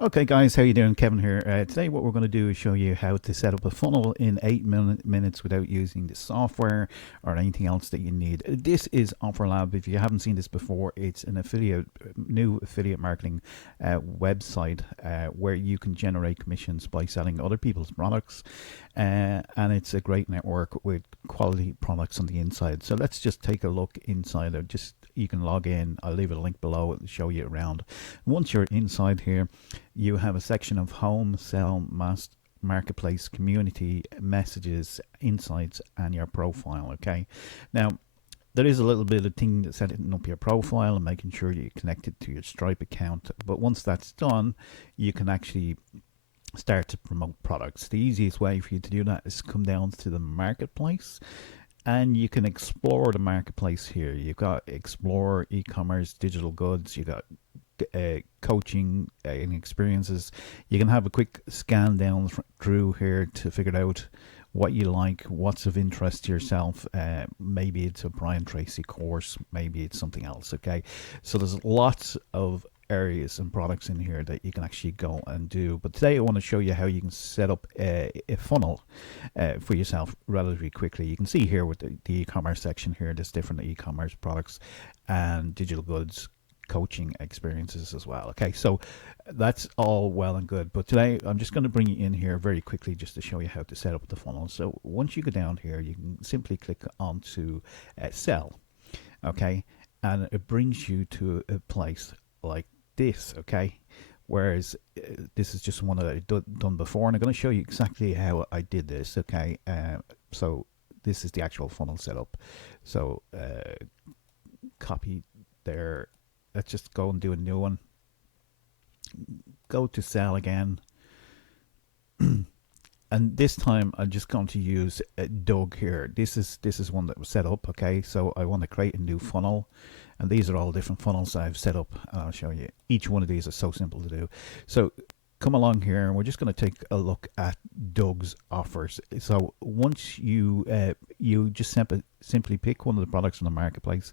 Okay, guys, how you doing? Kevin here. Today, what we're going to do is show you how to set up a funnel in 8 minutes without using the software or anything else that you need. This is OfferLab. If you haven't seen this before, it's an new affiliate marketing website where you can generate commissions by selling other people's products, and it's a great network with quality products on the inside. So let's just take a look inside. You can log in. I'll leave a link below and show you around. Once you're inside here, you have a section of home, sell, marketplace, community, messages, insights, and your profile. Okay, now there is a little bit of thing that setting up your profile and making sure you're connected to your Stripe account. But once that's done, you can actually start to promote products. The easiest way for you to do that is come down to the marketplace, and you can explore the marketplace here. You've got explore, e-commerce, digital goods. You got coaching and experiences. You can have a quick scan down through here to figure out what you like, what's of interest to yourself. Maybe it's a Brian Tracy course, maybe it's something else. Okay, so there's lots of areas and products in here that you can actually go and do. But today I want to show you how you can set up a funnel for yourself relatively quickly. You can see here with the e-commerce section here, there's different e-commerce products and digital goods, coaching experiences as well. Okay, so that's all well and good, but today I'm just going to bring you in here very quickly just to show you how to set up the funnel. So once you go down here, you can simply click onto sell. Okay, and it brings you to a place like this. Okay, whereas this is just one that I've done before, and I'm going to show you exactly how I did this. Okay, so this is the actual funnel setup. So copy there. Let's just go and do a new one. Go to sell again. And this time I'm just going to use Doug here. This is one that was set up. Okay, so I want to create a new funnel, and these are all different funnels I've set up, and I'll show you. Each one of these is so simple to do. So come along here, and we're just going to take a look at Doug's offers. So once you just simply pick one of the products from the marketplace,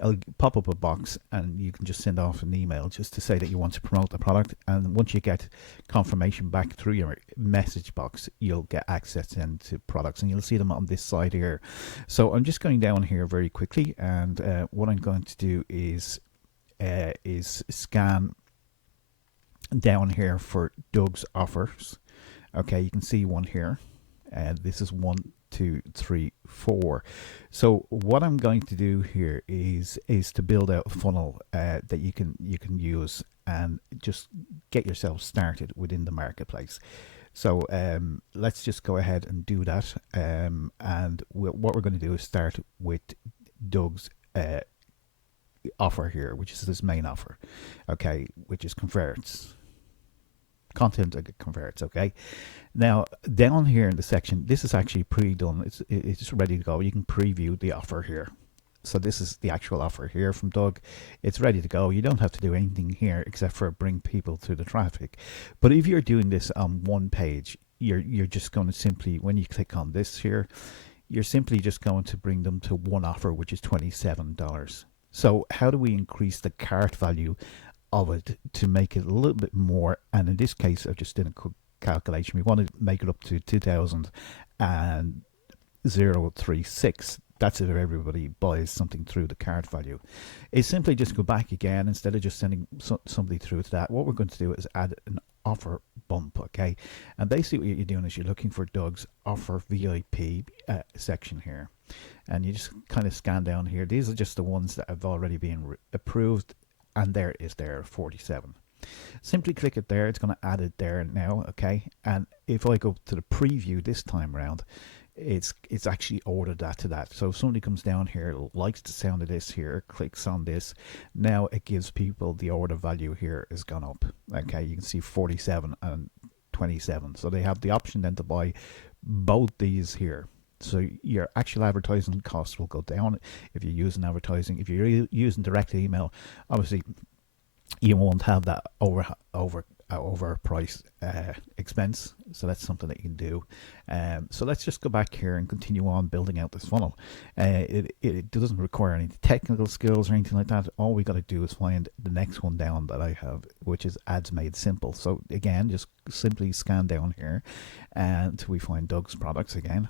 it'll pop up a box, and you can just send off an email just to say that you want to promote the product. And once you get confirmation back through your message box, you'll get access into products, and you'll see them on this side here. So I'm just going down here very quickly, and what I'm going to do is scan down here for Doug's offers. Okay, you can see one here, and this is 1, 2, 3, 4. So what I'm going to do here is to build out a funnel that you can use and just get yourself started within the marketplace. So let's just go ahead and do that. And what we're going to do is start with Doug's offer here, which is this main offer. Okay, which is converts. Content converts. Okay, now down here in the section, this is actually pre-done. It's ready to go. You can preview the offer here. So this is the actual offer here from Doug. It's ready to go. You don't have to do anything here except for bring people to the traffic. But if you're doing this on one page, you're just going to simply, when you click on this here, you're simply just going to bring them to one offer, which is $27. So how do we increase the cart value of it to make it a little bit more? And in this case, I've just done a quick calculation. We want to make it up to 2,036. That's if everybody buys something through the cart value. It's simply just go back again. Instead of just sending somebody through to that, what we're going to do is add an offer bump. Okay, and basically what you're doing is you're looking for Doug's offer VIP section here, and you just kind of scan down here. These are just the ones that have already been approved, and there it is there, 47. Simply click it there. It's going to add it there now. Okay, and if I go to the preview this time around, it's actually ordered that to that. So if somebody comes down here, likes the sound of this here, clicks on this, now it gives people the order value here has gone up. Okay, you can see 47 and 27. So they have the option then to buy both these here. So your actual advertising costs will go down if you're using advertising. If you're using direct email, obviously you won't have that overpriced expense. So that's something that you can do. So let's just go back here and continue on building out this funnel. It doesn't require any technical skills or anything like that. All we got to do is find the next one down that I have, which is ads made simple. So again, just simply scan down here until we find Doug's products again.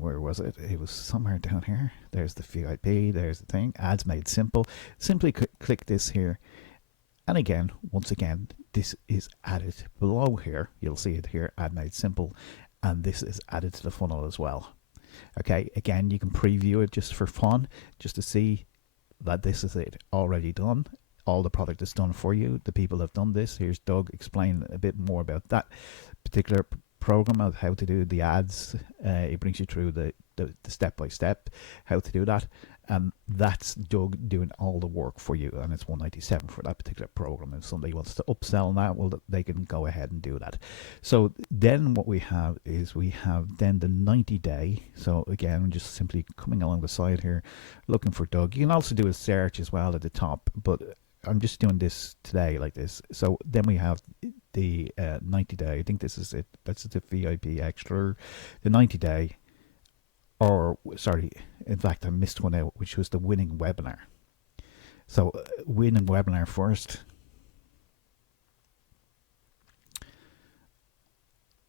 Where was it? It was somewhere down here. There's the VIP, there's the thing, ads made simple. Simply click this here. And again, once again, this is added below here. You'll see it here, ad made simple. And this is added to the funnel as well. Okay, again, you can preview it just for fun, just to see that this is it already done. All the product is done for you. The people have done this. Here's Doug explain a bit more about that particular program of how to do the ads. It brings you through the step-by-step how to do that, and that's Doug doing all the work for you, and it's $197 for that particular program. If somebody wants to upsell that, well, they can go ahead and do that. So then what we have is we have then the 90-day. So again, I'm just simply coming along the side here looking for Doug. You can also do a search as well at the top, but I'm just doing this today like this. So then we have the 90-day. I think this is it. That's the VIP extra. The 90-day, or sorry, in fact, I missed one out, which was the winning webinar. So winning webinar first.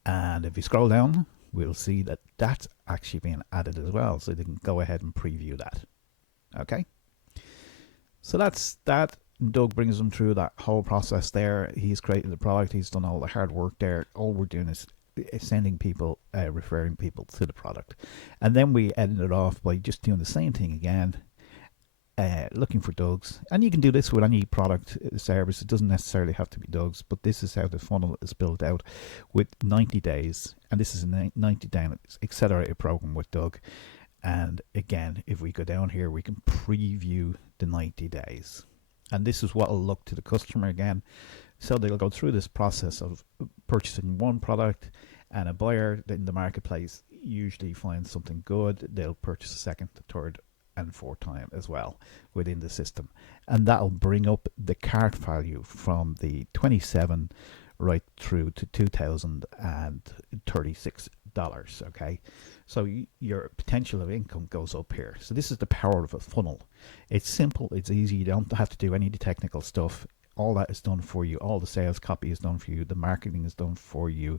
And if you scroll down, we'll see that that's actually being added as well. So they can go ahead and preview that. Okay. So that's that. Doug brings them through that whole process there. He's created the product. He's done all the hard work there. All we're doing is sending people, referring people to the product. And then we end it off by just doing the same thing again, looking for Doug's. And you can do this with any product service. It doesn't necessarily have to be Doug's, but this is how the funnel is built out with 90 days. And this is a 90-day Accelerator program with Doug. And again, if we go down here, we can preview the 90 days. And this is what will look to the customer again. So they'll go through this process of purchasing one product, and a buyer in the marketplace usually finds something good. They'll purchase a second, third, and fourth time as well within the system. And that'll bring up the cart value from the 27 right through to $2,036. Okay, so your potential of income goes up here. So this is the power of a funnel. It's simple, it's easy, you don't have to do any of the technical stuff. All that is done for you. All the sales copy is done for you. The marketing is done for you.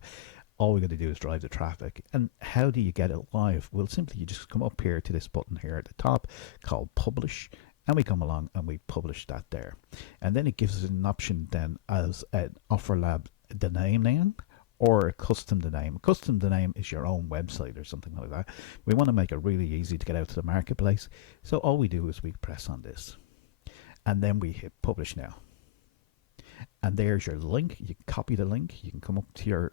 All we got to do is drive the traffic. And how do you get it live? Well, simply you just come up here to this button here at the top called publish, and we come along and we publish that there. And then it gives us an option then as an OfferLab domain name, or a custom domain. Custom domain is your own website or something like that. We want to make it really easy to get out to the marketplace. So all we do is we press on this, and then we hit publish now. And there's your link. You can copy the link. You can come up to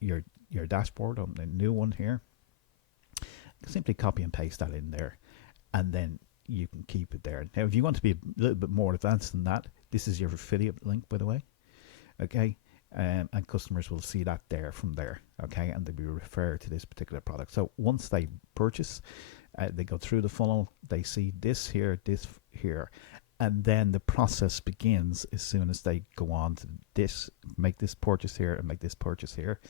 your dashboard on the new one here. Simply copy and paste that in there, and then you can keep it there. Now, if you want to be a little bit more advanced than that, this is your affiliate link, by the way. Okay. And customers will see that there from there, okay, and they'll be referred to this particular product. So once they purchase, they go through the funnel, they see this here, and then the process begins as soon as they go on to this, make this purchase here and make this purchase here.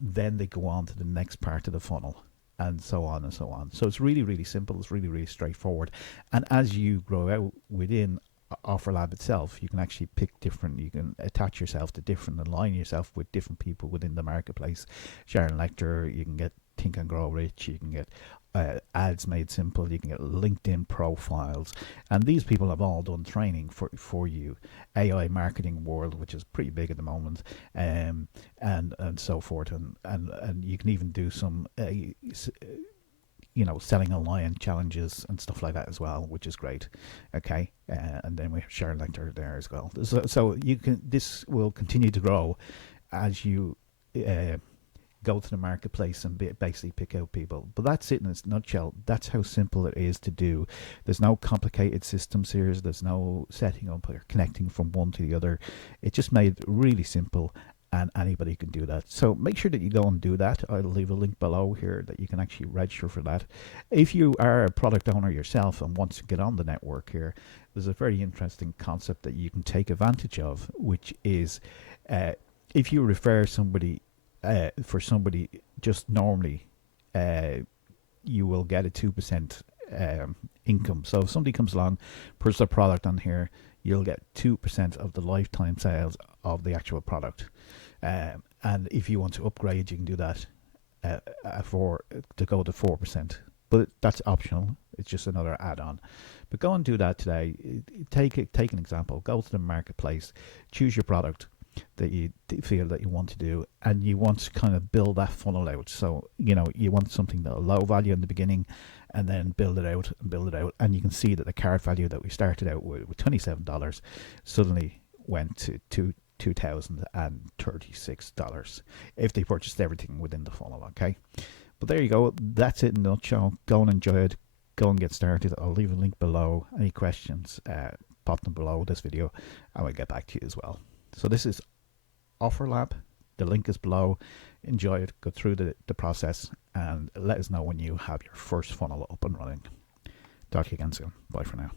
Then they go on to the next part of the funnel, and so on and so on. So it's really, really simple. It's really, really straightforward. And as you grow out within OfferLab itself, you can actually pick different, you can attach yourself to different, align yourself with different people within the marketplace. Sharon Lecter, you can get Think and Grow Rich, you can get ads made simple, you can get LinkedIn profiles, and these people have all done training for you. AI marketing world, which is pretty big at the moment, and so forth, and you can even do some selling online challenges and stuff like that as well, which is great. Okay, and then we have Sharon Lecter there as well. So you can, this will continue to grow as you go to the marketplace and basically pick out people. But that's it in a nutshell. That's how simple it is to do. There's no complicated systems here. There's no setting up or connecting from one to the other. It's just made really simple, and anybody can do that. So make sure that you go and do that. I'll leave a link below here that you can actually register for that. If you are a product owner yourself and want to get on the network here, there's a very interesting concept that you can take advantage of, which is if you refer somebody for somebody just normally, you will get a 2% income. So if somebody comes along, puts their product on here, you'll get 2% of the lifetime sales of the actual product. And if you want to upgrade, you can do that to go to 4%. But that's optional. It's just another add-on. But go and do that today. Take an example. Go to the marketplace, choose your product that you feel that you want to do, and you want to kind of build that funnel out. So you want something that low value in the beginning, and then build it out and build it out. And you can see that the cart value that we started out with $27 suddenly went to $2,036 if they purchased everything within the funnel. Okay, but there you go. That's it in a nutshell. Go and enjoy it. Go and get started. I'll leave a link below. Any questions, pop them below this video, and we'll get back to you as well. So this is OfferLab. The link is below. Enjoy it. Go through the process, and let us know when you have your first funnel up and running. Talk to you again soon. Bye for now.